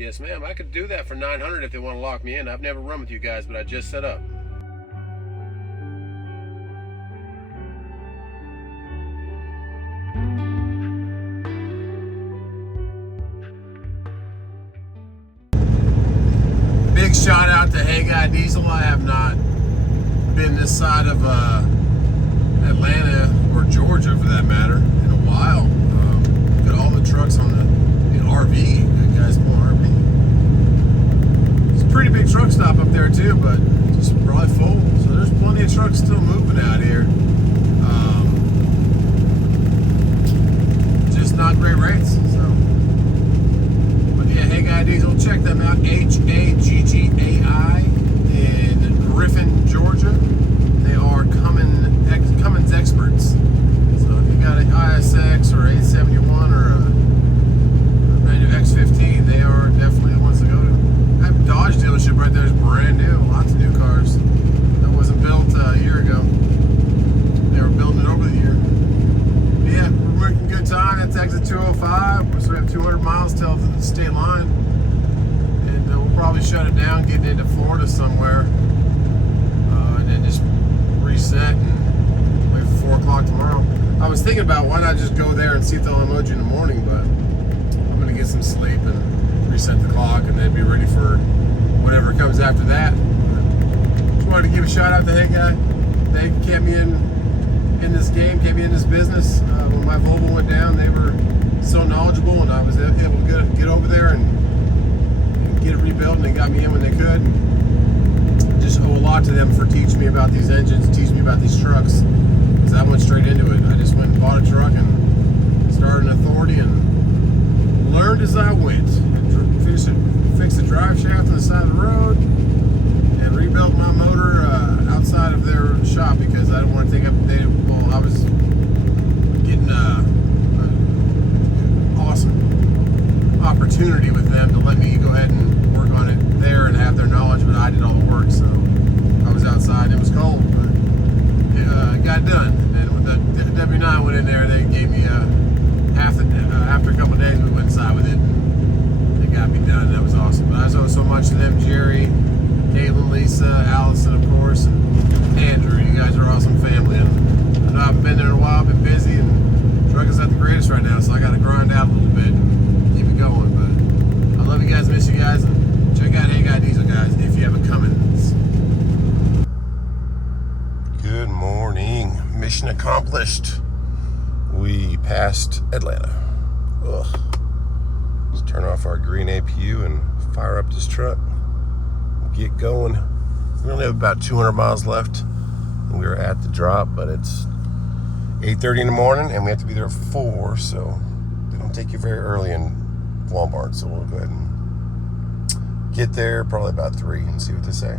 Yes, ma'am. I could do that for 900 if they want to lock me in. I've never run with you guys, but I just set up. Big shout out to Hey Guy Diesel. I have not been this side of Atlanta or Georgia, for that matter, in a while. Look at all the trucks on the RV. That guy's pulling RV. It's a pretty big truck stop up there too, but just probably full. So there's plenty of trucks still moving out here. Just not great rates. So, but yeah, Hey Guy Diesel, check them out. HAGGAI in Griffin, Georgia. They are Cummins experts. So if you got an ISX or 871 or a brand new X15, they are definitely the ones to go to. That Dodge dealership right there is brand new. Lots of new cars. That wasn't built a year ago. They were building it over the year. But yeah, we're making good time. That's exit 205. We still have 200 miles till the state line. And we'll probably shut it down, getting into Florida somewhere. And then just reset and wait for 4 o'clock tomorrow. I was thinking about why not just go there and see if they'll unload you in the morning, but I'm going to get some sleep and reset the clock and then be ready for whatever comes after that. Just wanted to give a shout out to Hey Guy. They kept me in this game, kept me in this business. When my Volvo went down, they were so knowledgeable, and I was able to get over there and get it rebuilt, and they got me in when they could. Just owe a lot to them for teaching me about these engines, teaching me about these trucks, because I went straight into it. I just went and bought a truck and started an authority and learned as I went. Fixed the drive shaft on the side of the road and rebuilt my motor outside of their shop because I didn't want to take up the day. Well, I was getting an awesome opportunity with them to let me go ahead and work on it there and have their knowledge, but I did all the work, so I was outside and it was cold, but it got done. And when the W9 went in there, they gave me after a couple of days we went inside with it. They got me done. That was awesome. But I owe so much to them, Jerry, Caitlin, Lisa, Allison, of course, and Andrew. You guys are awesome family. And I know I haven't been there in a while. I've been busy, and trucking's not the greatest right now, so I got to grind out a little bit and keep it going. But I love you guys, miss you guys, and check out Hey Guy Diesel, guys, if you have a Cummins. Good morning. Mission accomplished. We passed Atlanta. Ugh. Let's turn off our green APU and fire up this truck. Get going. We only have about 200 miles left. We are at the drop, but it's 8:30 in the morning, and we have to be there at 4, so they don't take you very early in Walmart, so we'll go ahead and get there probably about 3 and see what they say.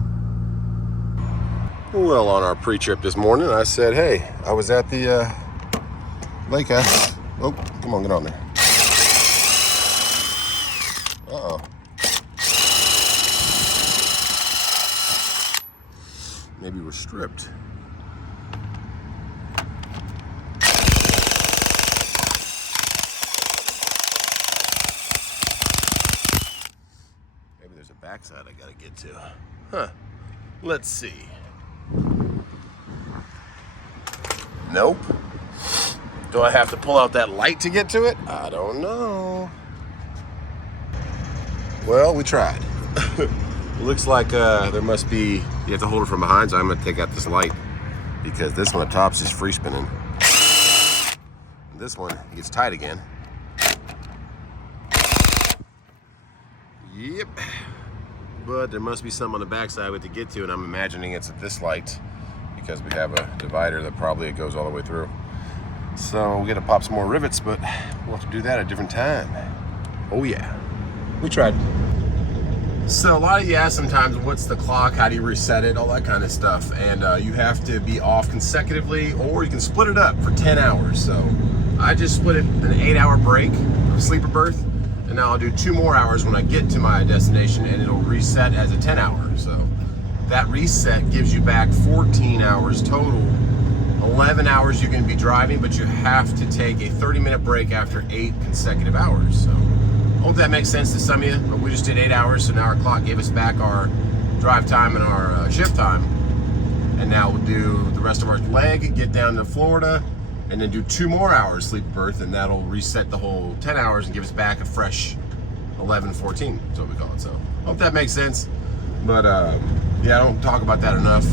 Well, on our pre-trip this morning, I said, hey, I was at the lake house. Oh, come on, get on there. Uh-oh. Maybe we're stripped. Maybe there's a backside I gotta get to. Huh. Let's see. Nope. Do I have to pull out that light to get to it? I don't know. Well, we tried. Looks like there must be, you have to hold it from behind, so I'm gonna take out this light because this one, the top's just free spinning. And this one gets tight again. Yep. But there must be some on the backside we have to get to, and I'm imagining it's at this light because we have a divider that probably goes all the way through. So we're gonna pop some more rivets, but we'll have to do that at a different time. Oh yeah, we tried. So a lot of you ask sometimes, what's the clock? How do you reset it? All that kind of stuff. And you have to be off consecutively, or you can split it up for 10 hours. So I just split it an 8-hour break of sleeper berth. And now I'll do 2 more hours when I get to my destination, and it'll reset as a 10-hour. So that reset gives you back 14 hours total. 11 hours you can be driving, but you have to take a 30-minute break after 8 consecutive hours. So Hope that makes sense to some of you, but we just did 8 hours, so now our clock gave us back our drive time and our shift time. And now we'll do the rest of our leg, get down to Florida, and then do 2 more hours sleep berth, and that'll reset the whole 10 hours and give us back a fresh 11, 14, is what we call it. So hope that makes sense. But yeah, I don't talk about that enough,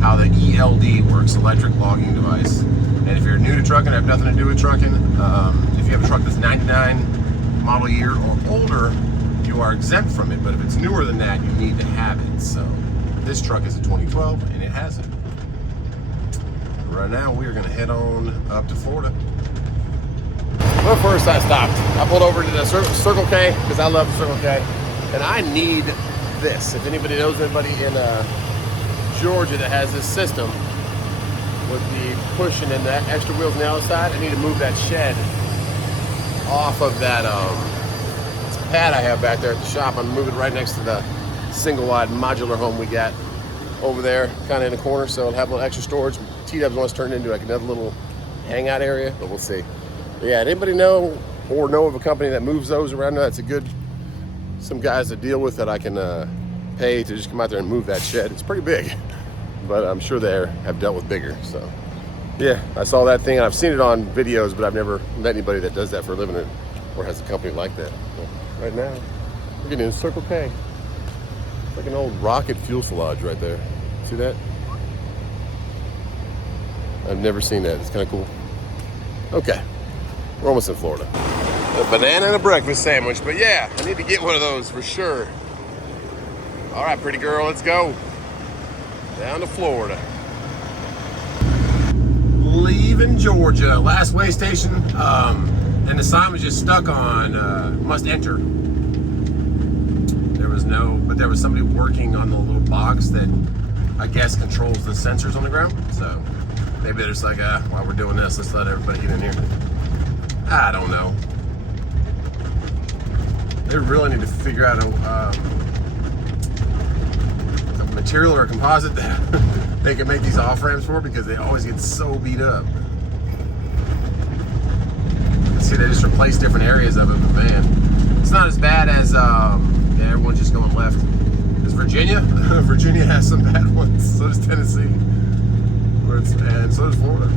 how the ELD works, electric logging device. And if you're new to trucking, have nothing to do with trucking, if you have a truck that's 99 model year or older, you are exempt from it. But if it's newer than that, you need to have it. So this truck is a 2012 and it has it. Right now, we are going to head on up to Florida. Well, first I stopped. I pulled over to the Circle K because I love the Circle K, and I need this. If anybody knows anybody in Georgia that has this system with the pushing and the extra wheels on the other side, I need to move that shed off of that pad I have back there at the shop. I'm moving right next to the single-wide modular home we got over there, kind of in the corner, so it'll have a little extra storage. T-Dubs wants to turn it into like another little hangout area, but we'll see. But yeah, anybody know or know of a company that moves those around? That's a good, some guys to deal with that I can pay to just come out there and move that shed. It's pretty big, but I'm sure they have dealt with bigger. So yeah, I saw that thing. I've seen it on videos, but I've never met anybody that does that for a living or has a company like that. But right now, we're getting in Circle K. It's like an old rocket fuselage right there. See that? I've never seen that. It's kind of cool. Okay, we're almost in Florida. A banana and a breakfast sandwich, but yeah, I need to get one of those for sure. All right, pretty girl, let's go. Down to Florida. Leaving Georgia, last way station, and the sign was just stuck on must enter. There was somebody working on the little box that I guess controls the sensors on the ground. So maybe they're just like, while we're doing this, let's let everybody get in here. I don't know. They really need to figure out a material or a composite that they can make these off ramps for, because they always get so beat up. See, they just replace different areas of it, but man, it's not as bad as yeah, everyone's just going left. Is Virginia? Virginia has some bad ones. So does Tennessee. And so does Florida.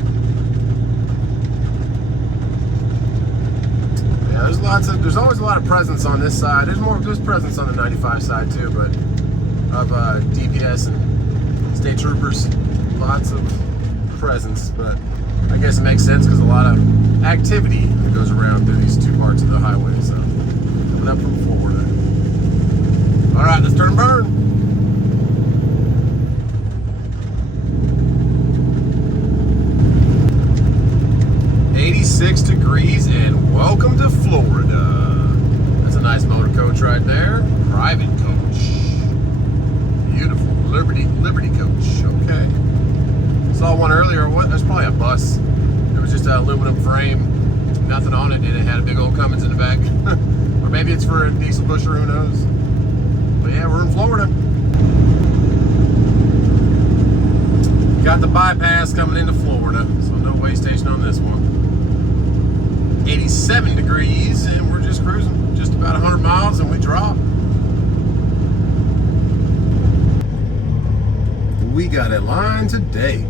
Yeah, there's always a lot of presence on this side. There's presence on the 95 side too, but of DPS and state troopers, lots of presence. But I guess it makes sense because a lot of activity that goes around through these two parts of the highway. So coming up from Florida. All right, let's turn and burn. .86 degrees and welcome to Florida. That's a nice motor coach right there. Private coach. Beautiful. Liberty coach. Okay. Saw one earlier. What? There's probably a bus. It was just an aluminum frame, nothing on it, and it had a big old Cummins in the back. Or maybe it's for a diesel pusher, who knows. But yeah, we're in Florida. Got the bypass coming into Florida, so no way station on this one. 87 degrees, and we're just cruising just about 100 miles, and we drop. We got a line today.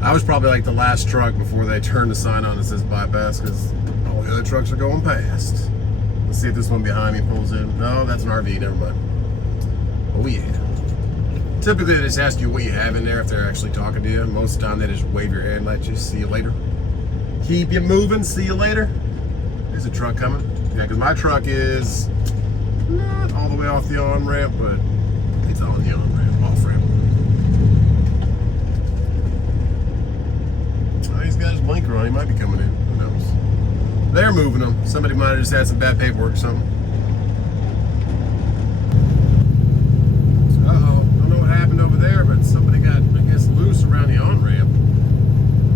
I was probably like the last truck before they turned the sign on that says bypass, because all the other trucks are going past. Let's see if this one behind me pulls in. No, that's an RV, never mind. Oh yeah. Typically they just ask you what you have in there if they're actually talking to you. Most of the time they just wave your hand and let you see you later. Keep you moving, see you later. There's a truck coming. Yeah, because my truck is not all the way off the on-ramp, but it's on the on-ramp, off-ramp. Oh, he's got his blinker on. He might be coming in. Who knows? They're moving them. Somebody might have just had some bad paperwork or something. Uh-oh. Don't know what happened over there, but somebody got, I guess, loose around the on-ramp.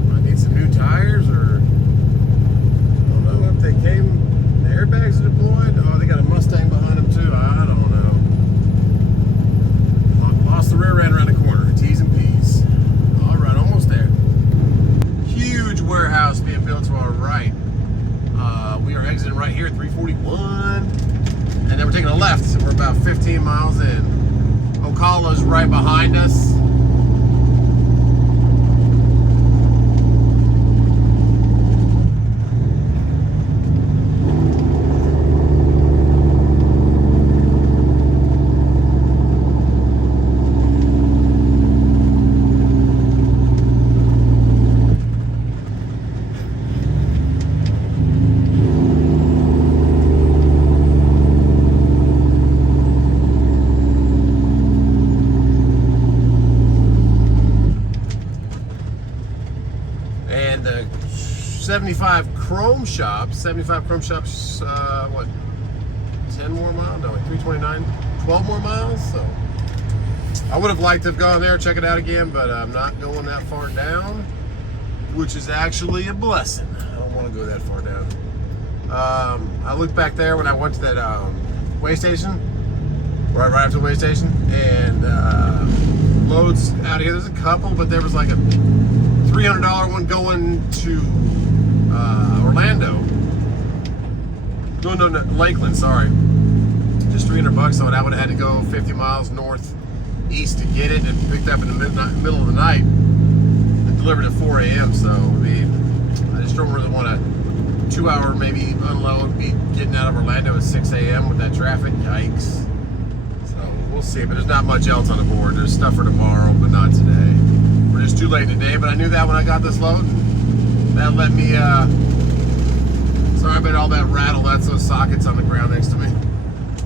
Might need some new tires, or I don't know if they came, the airbags are deployed. Oh, they got a Mustang behind them too. I don't know. Lost the rear end around the corner. T's and P's. All right, almost there. Huge warehouse being built to our right. We are exiting right here at 341. and then we're taking a left, so we're about 15 miles in. Ocala's right behind us. And the 75 Chrome Shops, what, 10 more miles? No, 329, 12 more miles. So I would have liked to have gone there, check it out again, but I'm not going that far down, which is actually a blessing. I don't want to go that far down. I looked back there when I went to that way station, right after the way station, and loads out of here. There's a couple, but there was like a $300 one going to Orlando. No, Lakeland, sorry. Just $300, so I would have had to go 50 miles northeast to get it, and picked up in the middle of the night and delivered at 4 a.m. So, I mean, I just don't really want to 2-hour maybe unload, be getting out of Orlando at 6 a.m. with that traffic. Yikes. So, we'll see, but there's not much else on the board. There's stuff for tomorrow, but not today. We're just too late today, but I knew that when I got this load. That let me, sorry about all that rattle. That's those sockets on the ground next to me.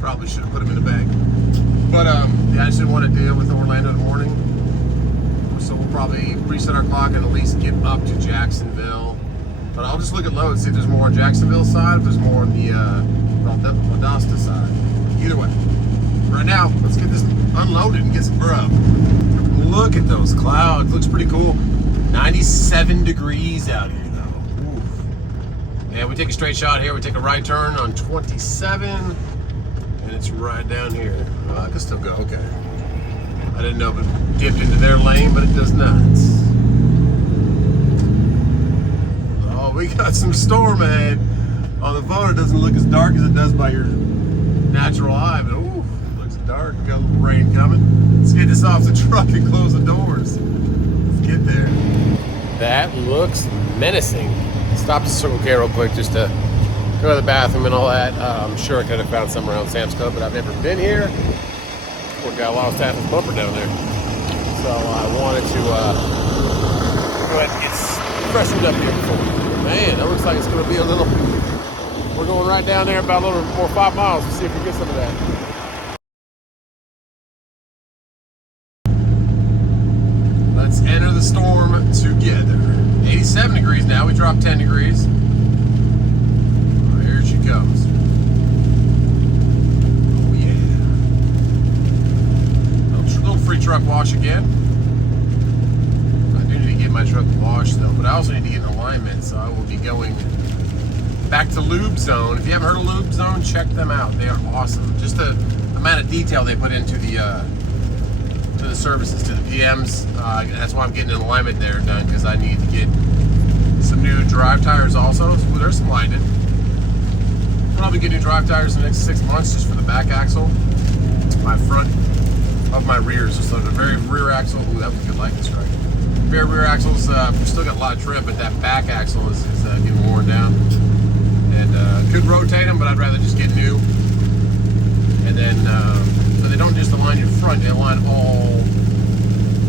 Probably should have put them in the bag. But, yeah, I just didn't want to deal with Orlando in the morning. So we'll probably reset our clock and at least get up to Jacksonville. But I'll just look at loads, see if there's more on Jacksonville side, if there's more on the Valdosta side. Either way. Right now, let's get this unloaded and get some grub. Look at those clouds. Looks pretty cool. 97 degrees out here, though. Oof. And we take a straight shot here. We take a right turn on 27, and it's right down here. Oh, I can still go. Okay. I didn't know if it dipped into their lane, but it does not. Oh, we got some storm ahead. On the phone, it doesn't look as dark as it does by your natural eye, but ooh, it looks dark. We got a little rain coming. Let's get this off the truck and close the doors. Let's get there. That looks menacing. Stop to Circle K real quick just to go to the bathroom and all that. I'm sure I could have found some around Sam's Club, but I've never been here. We've got a lot of staff with bumper down there. So I wanted to go ahead and get freshened up here before. Man, that looks like it's going to be a little... We're going right down there about a little more 5 miles to see if we get some of that. Let's enter the storm together. 87 degrees now. We dropped 10 degrees. Oh, here she comes. Oh, yeah. Little free truck wash again. I do need to get my truck washed, though, but I also need to get in alignment, so I will be going back to LubeZone. If you haven't heard of LubeZone, check them out. They are awesome. Just the amount of detail they put into the services, to the PMs. That's why I'm getting an alignment there done, because I need to get some new drive tires also. So they're aligned. I'll probably get new drive tires in the next 6 months just for the back axle, my front of my rears. So the very rear axle, ooh, that was a good light strike. Rear axles, still got a lot of trim, but that back axle is getting worn down. And could rotate them, but I'd rather just get new. And then, so they don't just align your front, they align all,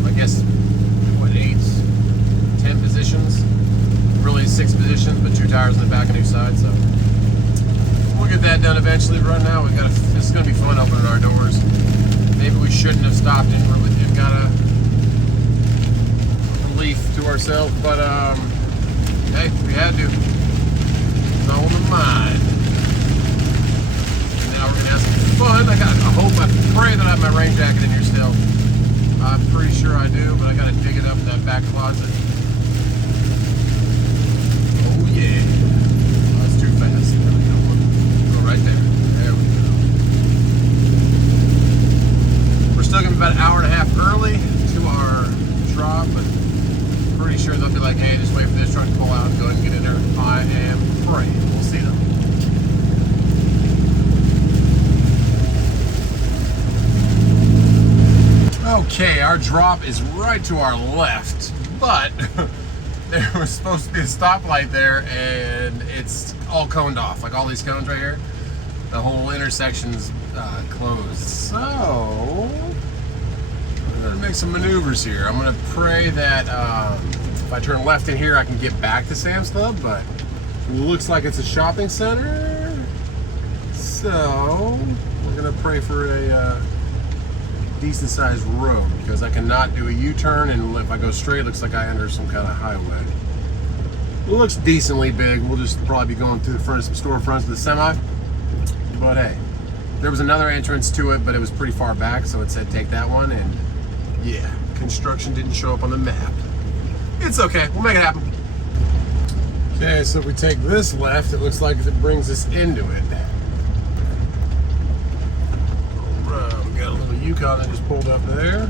I guess, what, 8, 10 positions? Really 6 positions, but 2 tires on the back and each side, so. We'll get that done eventually. Right now, this is gonna be fun opening our doors. Maybe we shouldn't have stopped and really got a relief to ourselves, but hey, we had to. It's on the mind. And now we're gonna have some fun. I pray that I have my rain jacket in here still. I'm pretty sure I do, but I gotta dig it up in that back closet. Oh yeah. Oh, that's too fast. There we go. Go right there. There we go. We're still gonna be about an hour and a half early to our drop, but pretty sure they'll be like, hey, just wait for this truck to pull out and go ahead and get in there. I am praying. We'll see them. Okay, our drop is right to our left, but there was supposed to be a stoplight there and it's all coned off. Like all these cones right here, the whole intersection's closed. So, I'm gonna make some maneuvers here. I'm gonna pray that if I turn left in here, I can get back to Sam's Club, but it looks like it's a shopping center. So, we're gonna pray for a decent sized road because I cannot do a U-turn, and if I go straight, it looks like I enter some kind of highway. It looks decently big. We'll just probably be going through the front of some storefronts with a semi. But hey, there was another entrance to it, but it was pretty far back, so it said take that one, and yeah, construction didn't show up on the map. It's okay, we'll make it happen. Okay, so if we take this left, it looks like it brings us into it. We got a little Yukon that just pulled up there.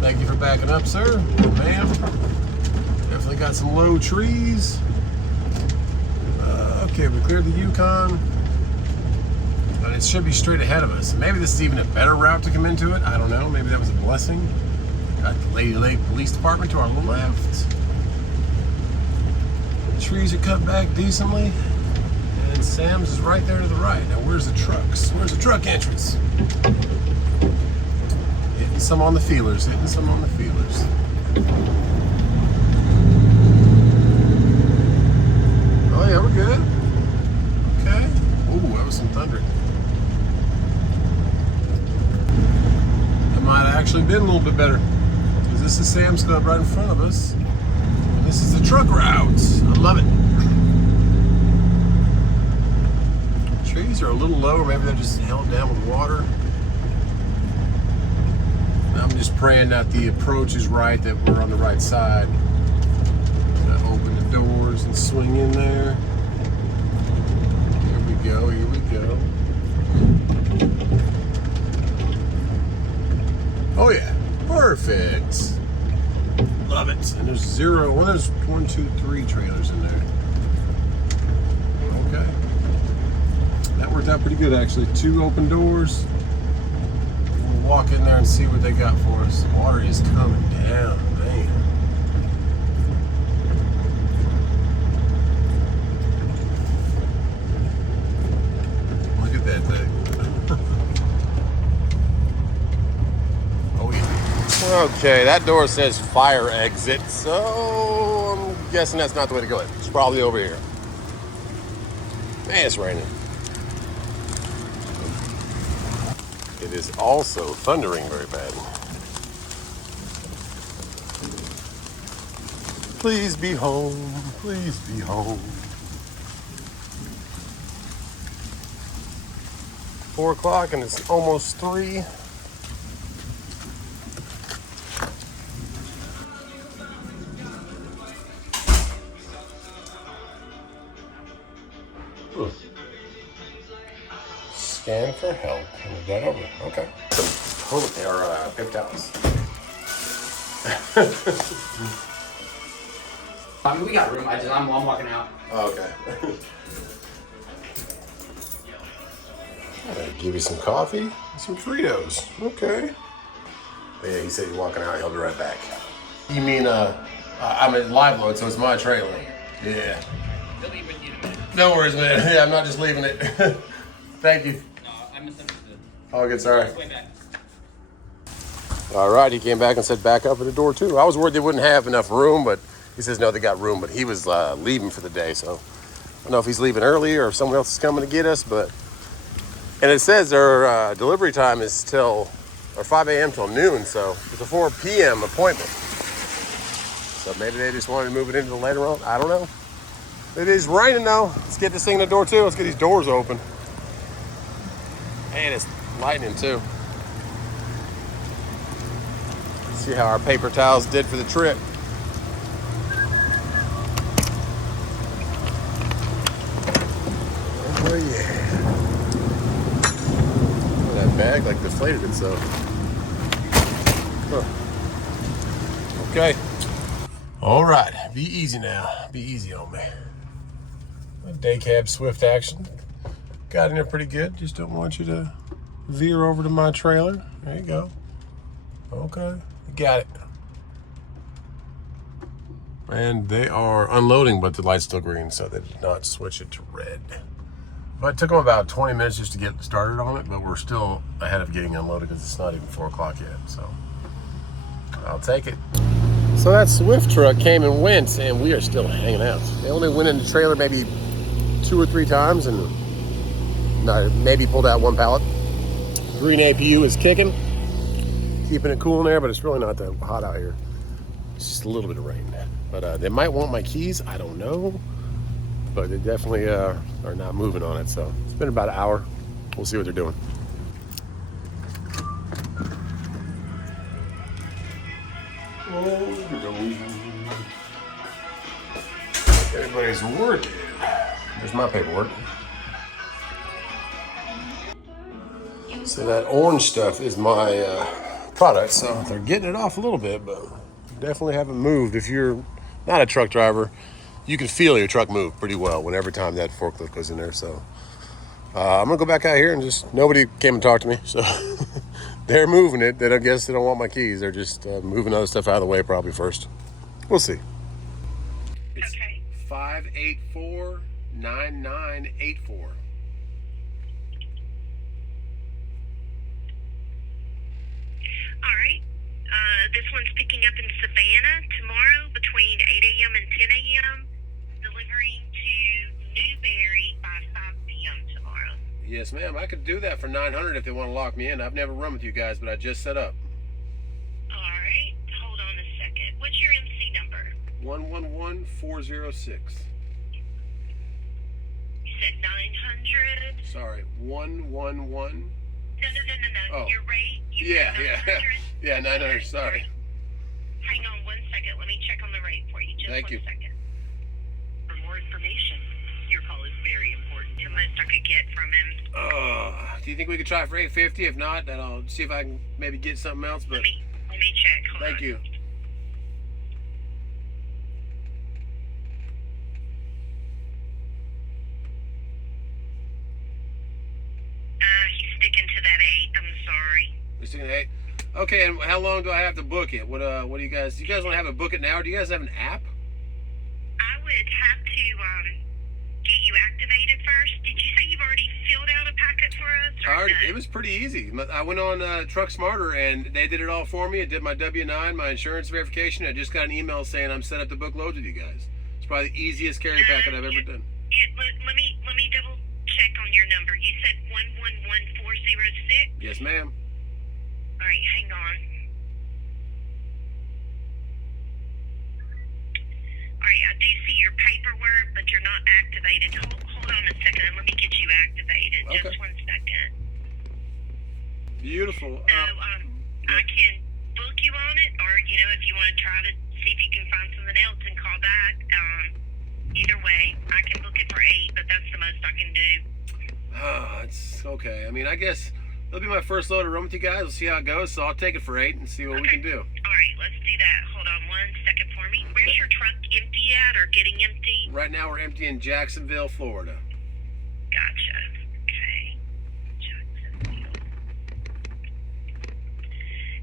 Thank you for backing up, sir. Ma'am. Definitely got some low trees. Okay, we cleared the Yukon. But it should be straight ahead of us. Maybe this is even a better route to come into it. I don't know. Maybe that was a blessing. Got the Lady Lake Police Department to our left. The trees are cut back decently. And Sam's is right there to the right. Now, where's the trucks? Where's the truck entrance? Hitting some on the feelers. Hitting some on the feelers. Oh, yeah, we're good. Okay. Ooh, that was some thunder. That might have actually been a little bit better. Because this is Sam's Club right in front of us. And this is the truck route. I love it. Trees are a little low, or maybe they're just held down with water. I'm just praying that the approach is right, that we're on the right side. Gonna open the doors and swing in there. Here we go, here we go. Oh yeah, perfect. Love it. And there's zero, well there's 1, 2, 3 trailers in there. Okay. That worked out pretty good actually. 2 open doors. We'll walk in there and see what they got for us. The water is coming down, man. Look at that thing. Oh yeah. Okay, that door says fire exit, so I'm guessing that's not the way to go. It's probably over here. Man, it's raining. It is also thundering very bad. Please be home. Please be home. 4 o'clock and it's almost 3. Scan for help. Move that over. Okay. Some paper towels. I mean, we got room. I'm walking out. Oh, okay. I'll give you some coffee and some Fritos. Okay. But yeah, he said he's walking out. He'll be right back. You mean, I'm at live load, so it's my trailer. Yeah. He'll be with you in a minute. No worries, man. Yeah, I'm not just leaving it. Thank you. No, I misunderstood. Oh, good. Sorry. Way back. All right, he came back and said back up at the door too. I was worried they wouldn't have enough room, but he says no, they got room. But he was leaving for the day, so I don't know if he's leaving early or if someone else is coming to get us. But and it says their delivery time is till 5 a.m. till noon, so it's a 4 p.m. appointment. So maybe they just wanted to move it into later on. I don't know. It is raining though. Let's get this thing in the door too. Let's get these doors open. And it's lightning too. See how our paper towels did for the trip. Oh yeah. That bag like deflated itself. Huh. Okay. All right, be easy now. Be easy on me. A day cab swift action. Got in there pretty good. Just don't want you to veer over to my trailer. There you go. Okay, you got it. And they are unloading, but the light's still green, so they did not switch it to red. But it took them about 20 minutes just to get started on it, but we're still ahead of getting unloaded because it's not even 4 o'clock yet, so I'll take it. So that Swift truck came and went, and we are still hanging out. They only went in the trailer maybe 2 or 3 times, and maybe pulled out 1 pallet. Green APU is kicking, keeping it cool in there, but it's really not that hot out here. It's just a little bit of rain. But they might want my keys, I don't know. But they definitely are not moving on it, so it's been about an hour. We'll see what they're doing. Everybody's working. There's my paperwork. So that orange stuff is my product, so they're getting it off a little bit, but definitely haven't moved. If you're not a truck driver, you can feel your truck move pretty well every time that forklift goes in there. So I'm gonna go back out here and just, nobody came and talked to me, so they're moving it. I guess they don't want my keys. They're just moving other stuff out of the way probably first. We'll see. It's okay. 584-9984. All right. This one's picking up in Savannah tomorrow between 8 a.m. and 10 a.m. Delivering to Newberry by 5 p.m. tomorrow. Yes, ma'am. I could do that for $900 if they want to lock me in. I've never run with you guys, but I just set up. All right. Hold on a second. What's your MC number? 111406. You said 900? Sorry, 111. No. Oh. Your rate? Yeah. Yeah, 900. Sorry. Hang on 1 second. Let me check on the rate for you. Just Thank 1 you. second. For more information, your call is very important. The most I could get from him. Do you think we could try for $850? If not, then I'll see if I can maybe get something else. But Let me check. Hold thank on. you. He's sticking to that 8. I'm sorry. We're sticking at 8. Okay, and how long do I have to book it? What do you guys want to have it book it now? Or do you guys have an app? I would have to get you activated first. Did you say you've already filled out a packet for us? Or no? It was pretty easy. I went on Truck Smarter and they did it all for me. I did my W-9, my insurance verification. I just got an email saying I'm set up to book loads with you guys. It's probably the easiest carry packet I've ever done. Let me double check on your number. You said 111406? Yes, ma'am. All right, hang on. All right, I do see your paperwork, but you're not activated. Hold on a second, and let me get you activated. Okay. Just 1 second. Beautiful. So, I can book you on it, or, if you want to try to see if you can find something else and call back. Either way, I can book it for 8, but that's the most I can do. It's okay. I mean, I guess it'll be my first load to run with you guys. We'll see how it goes. So I'll take it for 8 and see what we can do. All right, let's do that. Hold on 1 second for me. Where's your truck empty at or getting empty? Right now we're empty in Jacksonville, Florida. Gotcha. Okay. Jacksonville.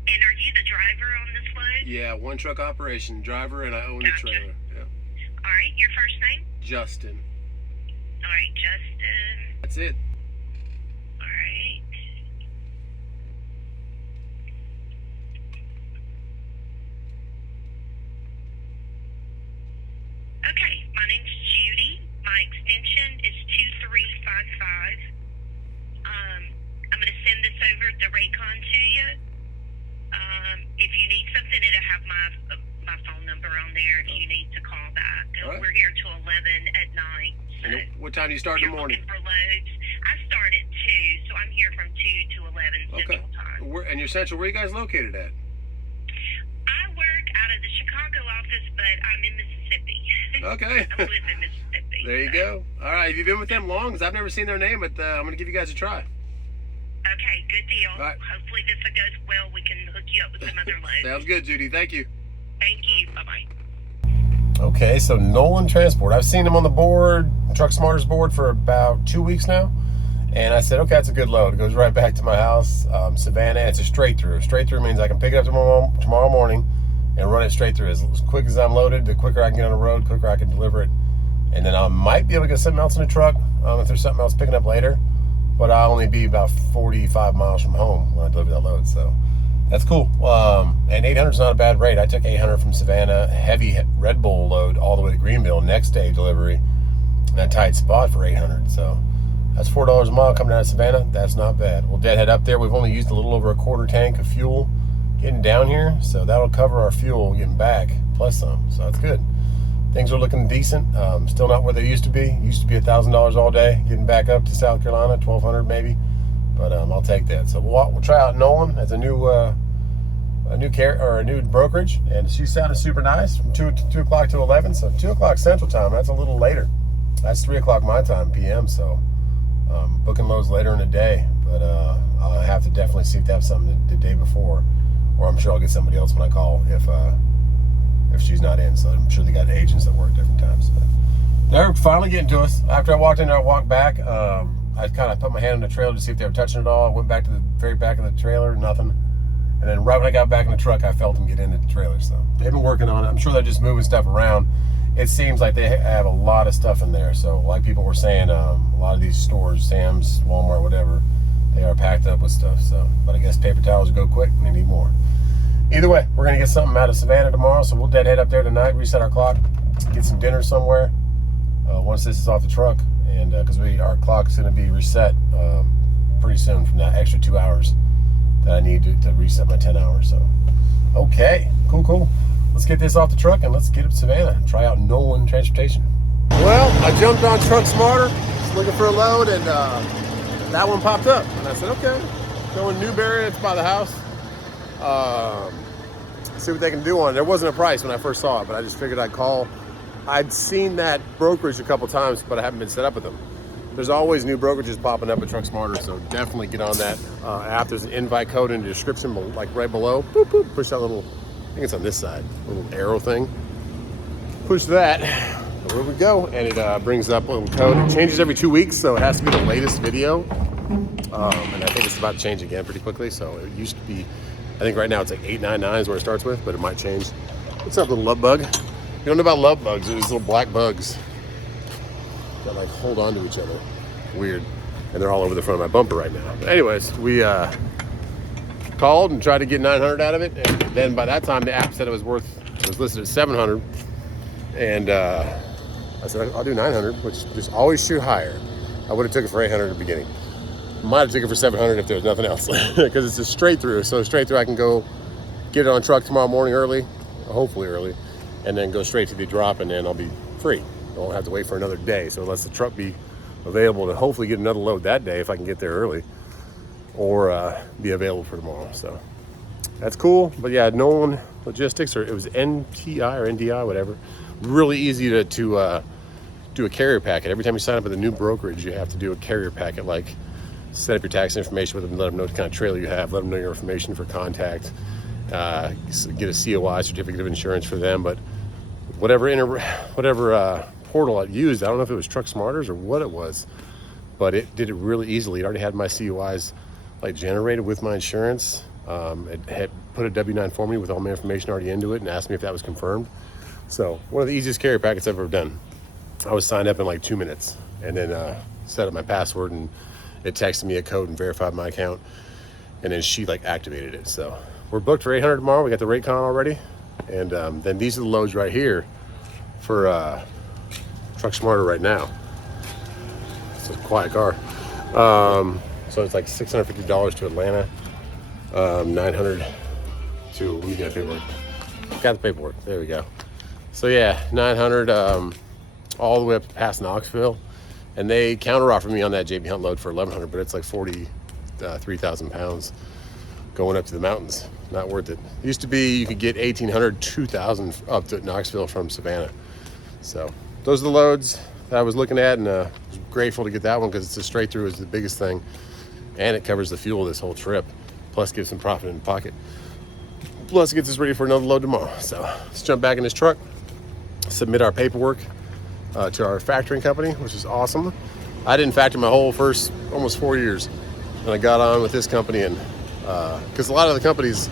And are you the driver on this load? Yeah, one truck operation, driver, and I own the trailer. Yeah. All right, your first name? Justin. All right, Justin. That's it. All right. Okay, my name's Judy. My extension is 2355. I'm going to send this over the Raycon to you. If you need something, it'll have my phone number on there if you need to call back. All right. We're here till 11 at night. So And what time do you start in the morning? looking for loads. I start at 2, so I'm here from 2 to 11 Okay. Central Time. And you're central. Where are you guys located at? I work out of the Chicago office, but I'm in Mississippi. Okay. I live in Mississippi. There you go. All right. Have you been with them long? Because I've never seen their name, but I'm going to give you guys a try. Okay, good deal. All right. Hopefully this goes well. We can hook you up with some other loads. Sounds good, Judy. Thank you. Thank you. Bye-bye. Okay, so Nolan Transport. I've seen them on the board, Truck Smarter's board, for about 2 weeks now. And I said, okay, that's a good load. It goes right back to my house, Savannah. It's a straight through. Straight through means I can pick it up tomorrow morning and run it straight through. As quick as I'm loaded, the quicker I can get on the road, the quicker I can deliver it. And then I might be able to get something else in the truck if there's something else picking up later. But I'll only be about 45 miles from home when I deliver that load. So that's cool. And 800 is not a bad rate. I took 800 from Savannah, heavy Red Bull load, all the way to Greenville, next day delivery, in that tight spot for 800. So that's $4 a mile coming out of Savannah. That's not bad. We'll deadhead up there. We've only used a little over a quarter tank of fuel getting down here. So that'll cover our fuel getting back, plus some. So that's good. Things are looking decent. Still not where they used to be. Used to be $1,000 all day. Getting back up to South Carolina, $1,200 maybe. But I'll take that. So we'll try out Nolan as a new brokerage, and she sounded super nice from 2 o'clock to 11. So 2 o'clock Central Time. That's a little later. That's 3 o'clock my time, PM. So booking loads later in the day. But I'll have to definitely see if they have something the day before, or I'm sure I'll get somebody else when I call if she's not in. So I'm sure they got agents that work different times. But they're finally getting to us. After I walked in there, I walked back. I kind of put my hand on the trailer to see if they were touching it all. Went back to the very back of the trailer, nothing. And then right when I got back in the truck, I felt them get into the trailer. So they've been working on it. I'm sure they're just moving stuff around. It seems like they have a lot of stuff in there. So like people were saying, a lot of these stores, Sam's, Walmart, whatever, they are packed up with stuff. So, but I guess paper towels go quick and they need more. Either way, we're gonna get something out of Savannah tomorrow. So we'll deadhead up there tonight, reset our clock, get some dinner somewhere once this is off the truck. And because our clock's gonna be reset pretty soon from that extra 2 hours that I need to reset my 10 hours. So, okay, cool. Let's get this off the truck and let's get up to Savannah and try out Nolan Transportation. Well, I jumped on Truck Smarter, looking for a load, and that one popped up. And I said, okay, going Newberry, it's by the house. See what they can do on it. There wasn't a price when I first saw it, but I just figured I'd call. I'd seen that brokerage a couple times, but I haven't been set up with them. There's always new brokerages popping up at Truck Smarter, so definitely get on that app. There's an invite code in the description, like right below. Boop, boop, push that little, I think it's on this side, little arrow thing. Push that, there we go, and it brings up a little code. It changes every 2 weeks, so it has to be the latest video. And I think it's about to change again pretty quickly. So it used to be, I think right now it's like 899 is where it starts with, but it might change. What's up, little love bug? You don't know about love bugs? They're these little black bugs that like hold on to each other. Weird. And they're all over the front of my bumper right now. But anyways, we called and tried to get 900 out of it. And then by that time the app said it was listed at 700. And I said, I'll do 900, which just always shoot higher. I would have took it for 800 at the beginning. Might have took it for 700 if there was nothing else. Because it's a straight through. So straight through I can go get it on truck tomorrow morning early, hopefully early, and then go straight to the drop, and then I'll be free. I won't have to wait for another day. So unless the truck be available to hopefully get another load that day if I can get there early, or be available for tomorrow. So that's cool. But yeah, Nolan Logistics, or it was NTI or NDI, whatever. Really easy to do a carrier packet. Every time you sign up with a new brokerage, you have to do a carrier packet, like set up your tax information with them, let them know what kind of trailer you have, let them know your information for contact, get a COI, certificate of insurance for them. But whatever portal I used, I don't know if it was Truck Smarters or what it was, but it did it really easily. It already had my COIs like generated with my insurance. It had put a W-9 for me with all my information already into it and asked me if that was confirmed. So one of the easiest carrier packets I've ever done. I was signed up in like 2 minutes, and then set up my password, and it texted me a code and verified my account, and then she like activated it. So we're booked for 800 tomorrow. We got the rate con already, and then these are the loads right here for Truck Smarter right now. It's a quiet car. So it's like $650 to Atlanta, 900 to, let me get the paperwork. Got the paperwork, there we go. So yeah, 900 all the way up past Knoxville, and they counter offered me on that JB Hunt load for 1,100, but it's like 43,000 pounds going up to the mountains. Not worth it. It used to be you could get 1,800, 2,000 up to Knoxville from Savannah. So those are the loads that I was looking at, and I was grateful to get that one because it's a straight through, is the biggest thing, and it covers the fuel this whole trip, plus gives some profit in the pocket, plus gets us ready for another load tomorrow. So let's jump back in this truck, submit our paperwork to our factoring company, which is awesome. I didn't factor my whole first almost 4 years. And I got on with this company, and because a lot of the companies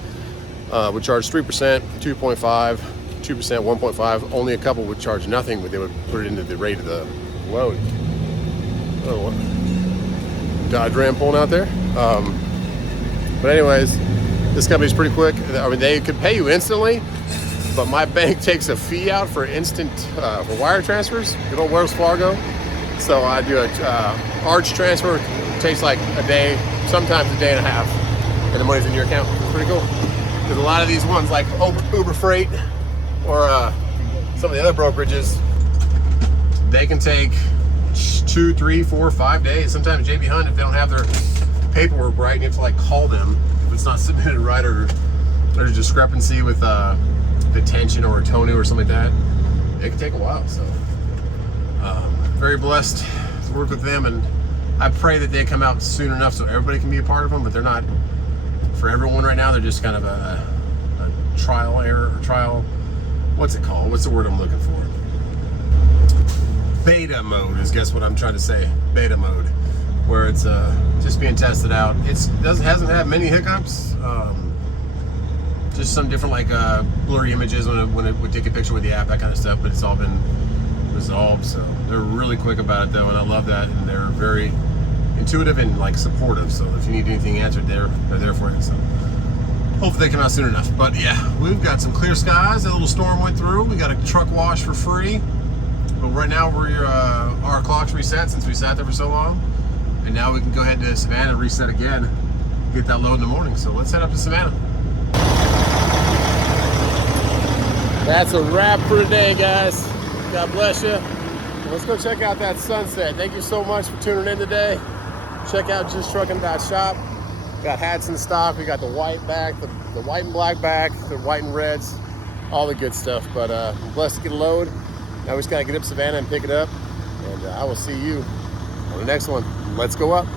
would charge 3%, 2.5, 2%, 1.5. Only a couple would charge nothing, but they would put it into the rate of the load. Oh, what? Dodge Ram pulling out there. But anyways, this company's pretty quick. I mean, they could pay you instantly, but my bank takes a fee out for instant for wire transfers. Good old Wells Fargo. So I do a arch transfer. It takes like a day, sometimes a day and a half, and the money's in your account. It's pretty cool. Because a lot of these ones, like Uber Freight or some of the other brokerages, they can take 2, 3, 4, 5 days. Sometimes JB Hunt, if they don't have their paperwork right, and you have to like call them if it's not submitted right, or there's a discrepancy with detention or a toner or something like that. It can take a while. So very blessed to work with them, and I pray that they come out soon enough so everybody can be a part of them. But they're not for everyone right now. They're just kind of a trial error, or trial. What's it called? What's the word I'm looking for? Beta mode is, guess what I'm trying to say. Beta mode, where it's just being tested out. Hasn't had many hiccups. Just some different like blurry images when it would take a picture with the app, that kind of stuff. But it's all been resolved. So they're really quick about it though, and I love that. And they're very intuitive and like supportive. So if you need anything answered, they're there for you. So hopefully they come out soon enough. But yeah, we've got some clear skies. A little storm went through. We got a truck wash for free. But right now our clock's reset since we sat there for so long, and now we can go ahead to Savannah and reset again, get that load in the morning. So let's head up to Savannah. That's a wrap for today, guys. God bless you. Let's go check out that sunset. Thank you so much for tuning in today. Check out justtrucking.shop. Got hats in stock. We got the white back, the white and black back, the white and reds, all the good stuff. But I'm blessed to get a load. Now we just gotta get up Savannah and pick it up, and I will see you on the next one. Let's go up.